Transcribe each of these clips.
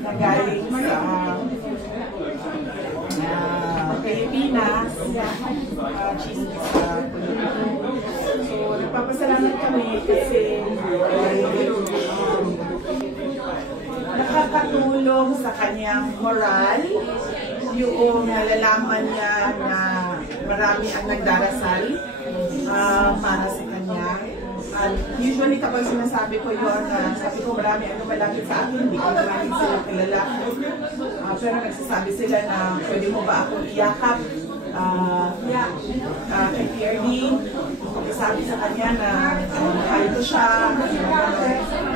na galing sa Pilipinas, chismis sa Pilipinas. So, nagpapasalamat kami kasi nakakatulong sa kanyang moral yung nalalaman niya na marami ang nagdarasal para sa kanya. At usually kapag sinasabi ko yun, sabi ko marami ang lumalapit sa akin, hindi ko naman sila kilala. Pero nagsasabi sila na pwede mo ba akong iyakap kay PRD. Sabi sa kanya na mahal ko siya.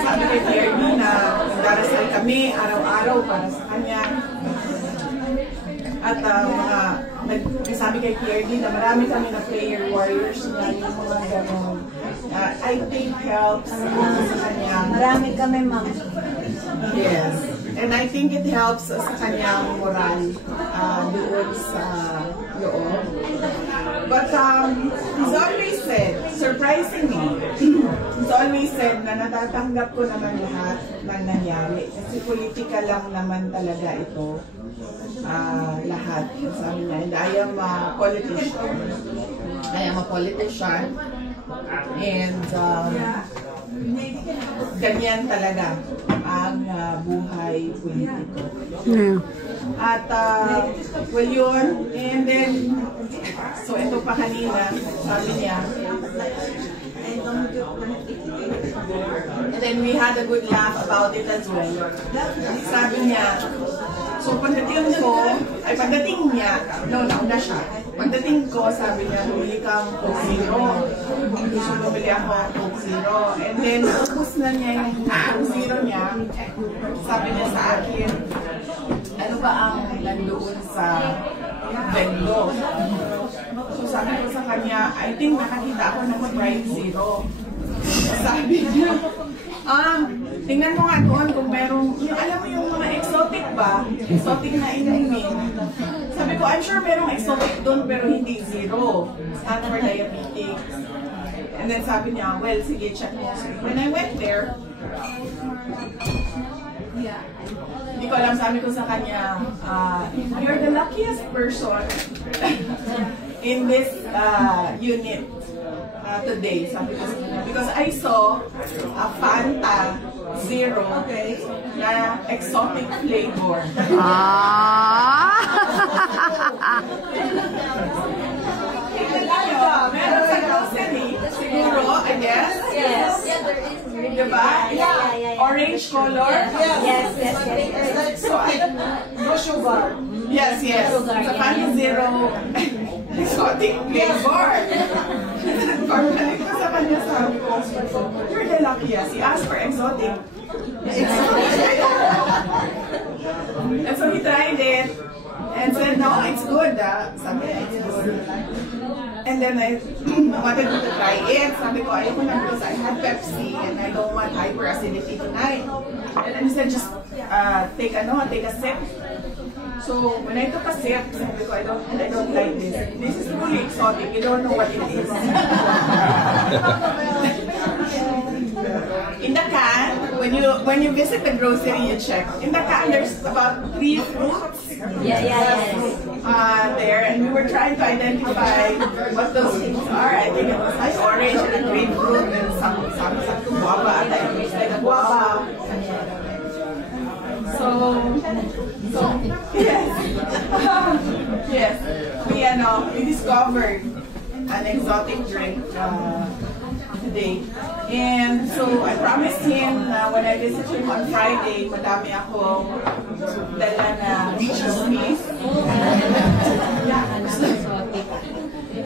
Sabi kay PRD na nagdarasal kami araw-araw para sa kanya. At nagsabi kay PRD na marami kami na prayer warriors na yung mga gano'n. I think helps sa kanya. Marami kami, ma'am. Yes. And I think it helps sa kanyang moral doon sa loob. But he's always said, surprisingly, he's always said na natatanggap ko naman lahat ng nangyari. Kasi political lang naman talaga ito. Lahat. Sabi niya, and I am a politician. I am a politician. And ganyan talaga ang buhay politiko. Yeah. At well yun, and then so ito pa kanina, sabi niya, and then we had a good laugh about it as well. Sabi niya, so pagdating niya, nauna siya. Pagdating ko, sabi niya, bumili kang Coke Zero. Gusto bumili ako ng Coke Zero. And then, tapos na niya yung Coke Zero niya. Sabi niya sa akin, ano ba ang nandoon sa bendo? So sabi ko sa kanya, I think nakakita ako ng Sprite Zero. Sabi niya, tingnan mo nga doon kung merong, alam mo yung mga exotic ba? Exotic na inumin. Sabi ko, I'm sure merong exotic doon pero hindi zero. Stand for diabetes. And then sabi niya, well, sige, check mo. So, when I went there, hindi ko alam, sabi ko sa kanya, you're the luckiest person in this unit today. Sabi ko sa kanya, because I saw a Fanta Zero na exotic flavor. Meron sa grocery, siguro, I guess. Yes. Diba? Yeah. Orange color? Yes. So, no sugar. Yes. Sa Fanta Zero exotic flavor. Pagkalik ko sa kanya, sabi ko, you're the luckiest. He asked for exotic. And so he tried it and said, no, it's good. Sabi niya, it's good. And then I wanted to try it. Sabi ko, ayoko na because I had Pepsi and I don't want hyperacidity tonight. And then he said, just take a sip. So when I took a sip, sabi ko, I don't like this. This is truly exotic. You don't know what it is. In the can, when you visit the grocery, you check. In the can, there's about 3 fruits. There, and we were trying to identify what those things are. I think it was like orange and a grapefruit and some guava. It looks like a guava. So yes, we discovered an exotic drink today. And so I promised him na when I visit him on Friday, madami akong dala na chismis.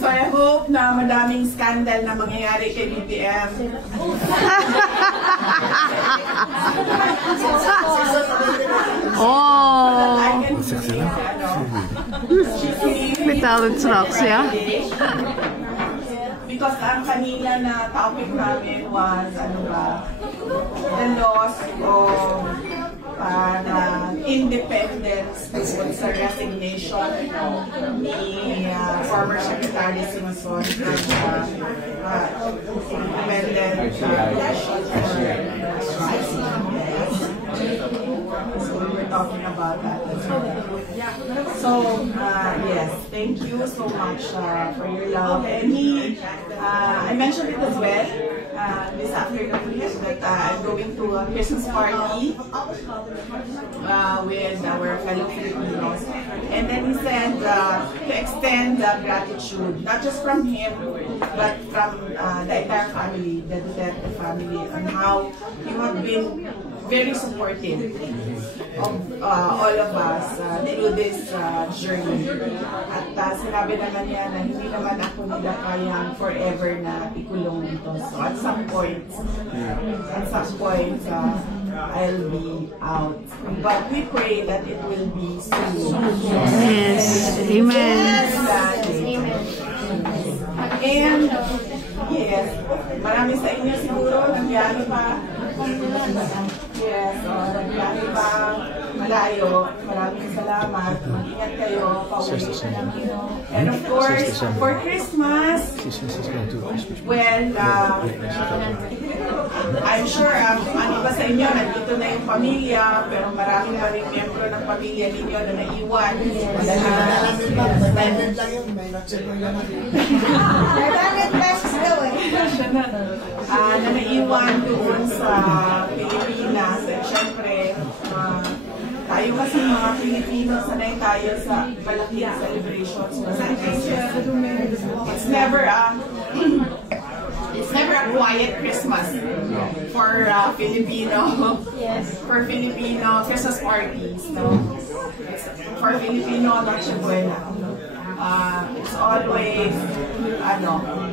So I hope na madaming scandal na mangyayari kay BBM. Oh! May talent rocks, yeah? Because ang kanina na topic namin was, the loss of independence sa resignation ni former Secretary Singson from independent talking about that as well. So, yes, thank you so much for your love. And I mentioned it as well this afternoon that I'm going to a Christmas party with our fellow Filipinos. And then he said to extend gratitude, not just from him, but from the entire family, the Duterte family, and how you have been very supportive of all of us through this journey. At sinabi naman niya na hindi naman ako nila kayang forever na ikulong dito. So at some point, I'll be out. But we pray that it will be soon. Yes. Amen. And yes, marami sa inyo siguro nagbiyahe pa. Yes, nagbiyahe pa malayo. Maraming salamat. Mag-ingat kayo. Pauwi. And of course, for Christmas, well, I'm sure ang iba sa inyo, nandito na yung pamilya, pero marami pa rin miyembro ng pamilya ninyo na naiwan. Na naiwan doon sa Pilipinas. At syempre, tayo kasi mga Pilipino, sanay tayo sa malaking celebrations. It's never a quiet Christmas for Filipino. Yes. For Filipino Christmas parties, no? For Filipino Noche Buena. It's always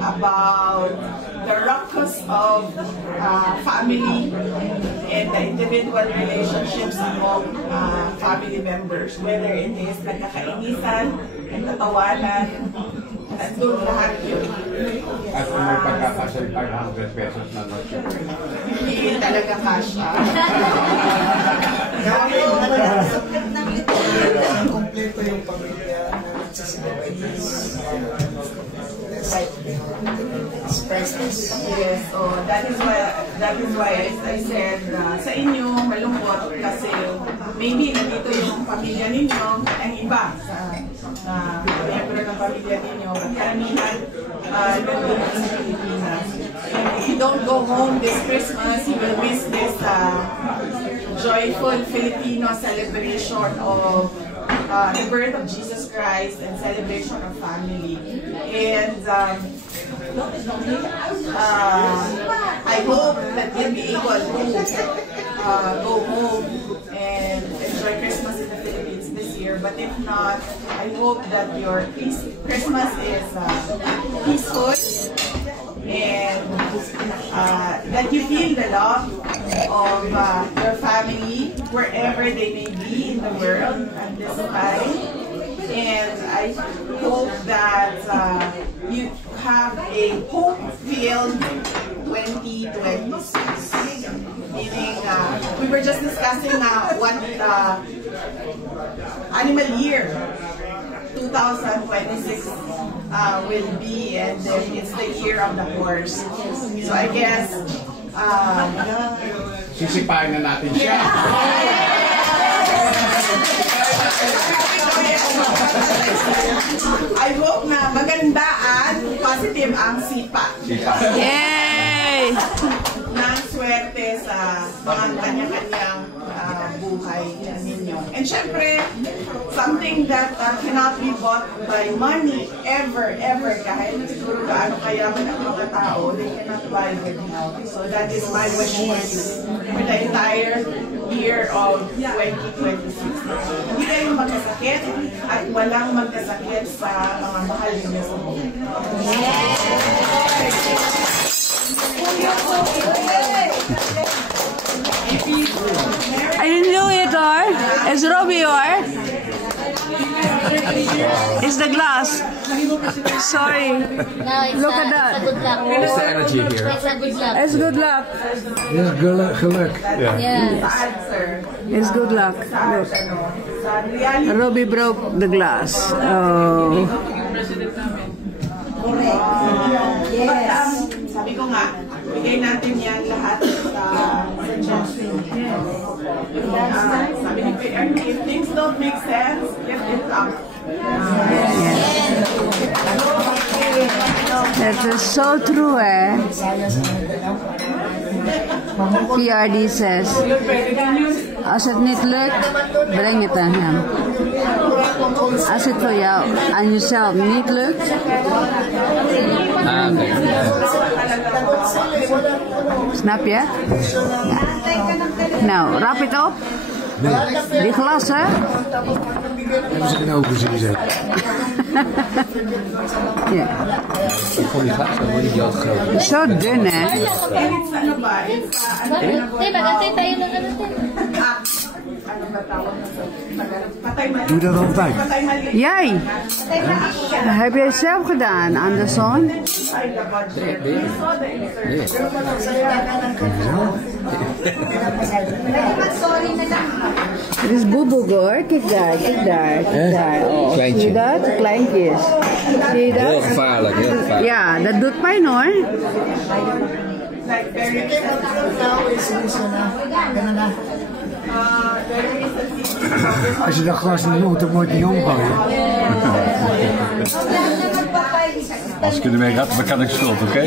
about the ruckus of family and the individual relationships among family members, whether it is nagkakainisan and tatawanan, nandun lahat yun. At kung may pagkakasal 500 pesos na noche. Hindi talaga kasha. Kompleto yung pamilya. It's priceless. Yes, so that is why I said sa inyo malungkot kasi maybe nandito yung pamilya ninyo, ang iba sa miyembro ng pamilya ninyo, karamihan nandito sa Pilipinas. And if you don't go home this Christmas, you will miss this joyful Filipino celebration of the birth of Jesus Christ and celebration of family. And I hope that you'll be able to go home and enjoy Christmas in the Philippines this year. But if not, I hope that your Christmas is peaceful and that you feel the love of your family wherever they may be in the world at this time. And I hope that you have a hope-filled 2026. Meaning, we were just discussing what animal year 2026 will be, and then it's the year of the horse. So I guess Sisipain na natin siya. I hope na maganda at positive ang sipa. Yay! Ng swerte sa mga kanya-kanyang buhay ninyo. And syempre, something that cannot be bought by money ever, kahit siguro gaano kayaman ang mga tao, they cannot buy good health. So that is my wish for you for the entire year of 2026. Hindi kayong magkasakit at walang magkasakit sa mga mahal ninyo sa buhay. I didn't know it, or? Is Robbie, or? It's the glass. Sorry. No, Look at that. It's a good luck. It's the energy here. It's a good luck. It's good luck. Yeah, geluk. Yeah. Yeah. It's good luck. Look. Sa reality, Robbie broke the glass. Oh. sabi ko nga, bigay natin yan lahat sa Diyos. Sabi ni if things don't make sense, lift it up. Dat is zo true, hè? PRD says, als het niet lukt, breng het aan hem. Als het voor jou aan jezelf niet lukt. Snap je? Ja. Nou, rap het op. Die glassen. Hebben ze geen ogen gezien? Ja. Ik vond die glazen gewoon niet groot. Zo dun, hè? And it's ano ba? It's Hindi, magantay tayo ng ano tayo. ano ba tawag na sa patay mali. Doe dat altijd. Patay mali. Jij? Dat heb jij zelf gedaan, Anderson. Inside the budget. We saw the insert. Het is boeboeg hoor. Kijk daar, kijk daar, kijk daar. Oh, Kleintje. zie je dat? Kleintjes. Zie je dat? Heel gevaarlijk, heel gevaarlijk. Ja, dat doet pijn hoor. Like very Als je dat glas niet moet, dan moet je niet omgooien. Als ik ermee gaat, dan kan ik schuld, oké?